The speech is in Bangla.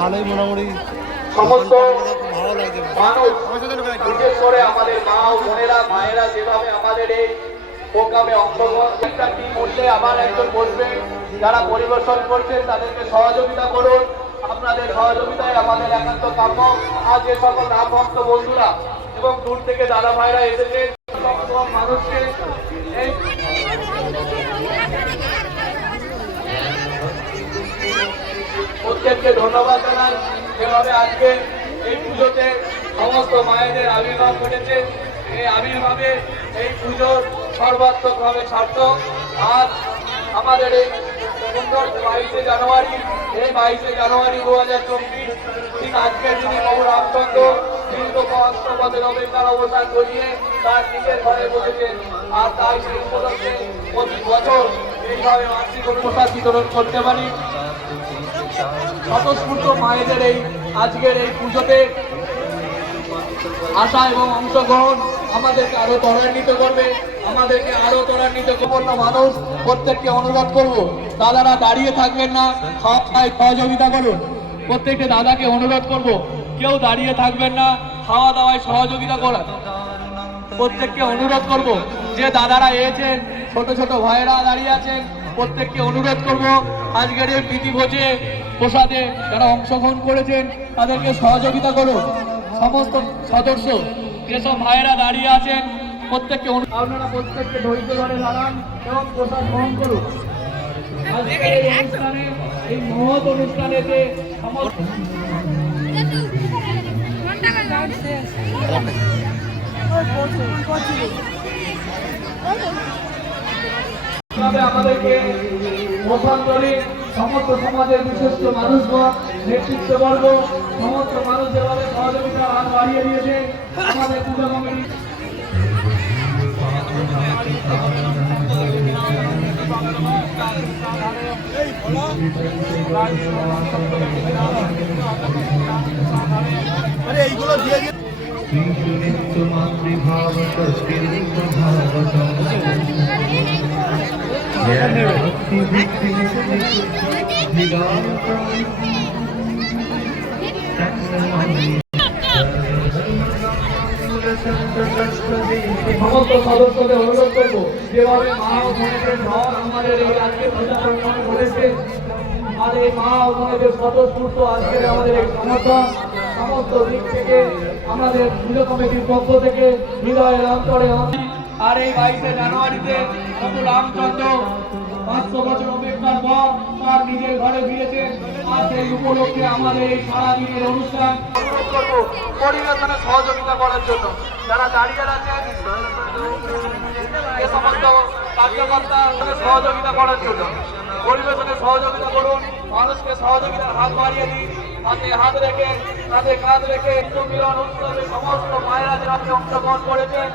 ভালোই মোটামুটি সমস্ত মানুষ, বিশেষ করে আমাদের মা ও বোনেরা, মায়েরা যেভাবে আমাদের এই প্রোগ্রামে অংশগ্রহণ, একটা টিম উঠলে আবার একজন বসবে, যারা পরিবেশন করছেন তাদেরকে সহযোগিতা করুন। আপনাদের সহযোগিতায় আমাদের একান্ত কাম্য। আর যে সকল রাম ভক্ত বন্ধুরা এবং দূর থেকে দাদা ভাইরা এসেছে মানুষকে এই প্রত্যেককে ধন্যবাদ জানাই। যেভাবে আজকে এই পুজোতে সমস্ত মায়েদের আবির্ভাব ঘটেছে, এই আবির্ভাবে এই পুজোর সর্বাত্মকভাবে সার্থক। আজ আমাদের এই সুন্দর 22শে জানুয়ারি, এই 22শে জানুয়ারি 2024, ঠিক আজকের দিনে বাবু রামচন্দ্র দীর্ঘ 75 বছর অপেক্ষার অবসান করিয়ে তার নিজের ঘরে বসেছেন। আর তাই সেই উপলক্ষে প্রতি বছর এইভাবে মাতৃ প্রসাদ বিতরণ করতে পারি। স্বতঃস্ফূর্ত মায়েদের এই আজকের এই পুজোতে আসা এবং অংশগ্রহণ আমাদেরকে আরো ত্বরান্বিত করবে, আমাদেরকে আরো ত্বরান্বিত করবে। মানুষ প্রত্যেককে অনুরোধ করবো, দাদারা দাঁড়িয়ে থাকবেন না, খাওয়ায় সহযোগিতা করুন। প্রত্যেকটা দাদাকে অনুরোধ করব, কেউ দাঁড়িয়ে থাকবেন না, খাওয়া দাওয়ায় সহযোগিতা করার প্রত্যেককে অনুরোধ করব। যে দাদারা এসেছেন, ছোট ছোট ভাইয়েরা দাঁড়িয়ে আছেন, প্রত্যেককে অনুরোধ করব আজকের এই প্রীতি ভোজে প্রসাদে যারা অংশগ্রহণ করেছেন তাদেরকে সহযোগিতা করুন। সমস্ত সদস্য যেসব ভাইয়েরা দাঁড়িয়ে আছেন প্রত্যেককে আপনারা প্রত্যেককে ধৈর্য ধরে দাঁড়ান এবং প্রসাদ গ্রহণ করুন। আজকের এই অনুষ্ঠানে, এই মহৎ অনুষ্ঠানেতে সমস্ত আমাদেরকে মফান্তরে সমস্ত সমাজের বিশিষ্ট মানুষগণ, নেতৃত্ববর্গ, সমস্ত মানুষ যেভাবে সহযোগিতার হাত বাড়িয়ে দিয়েছে আমাদের পূজা কমিটি। এইগুলো দিয়ে মাতৃভাব সমস্ত সদস্যদের অনুরোধ করবো, যেভাবে মা ও বোনেদের ঘর আমাদের এই আজকে পূজা পরিমাণে করেছে, আর এই মা ও বোনেদের স্বতঃস্ফূর্ত আজকের আমাদের এই সমর্থন সমস্ত দিক থেকে আমাদের পুজো কমিটির পক্ষ থেকে হৃদয়ের অন্তরে। আর এই 22শে জানুয়ারিতে প্রভু রামচন্দ্র 500 বছর অপেক্ষার পর তার নিজের ঘরে ফিরেছেন। আর সেই উপলক্ষে আমাদের এই সারাদিনের অনুষ্ঠান পরিবেশনে সহযোগিতা করার জন্য যারা দাঁড়িয়ে আছেন, এ সমস্ত কার্যকর্তা সহযোগিতা করার জন্য পরিবেশনে সহযোগিতা করুন। মানুষকে সহযোগিতার হাত বাড়িয়ে দিন, হাতে হাত রেখে, কাঁধে কাঁধ রেখে মিলন উৎসবে সমস্ত মায়েরা যারা অংশগ্রহণ করেছেন।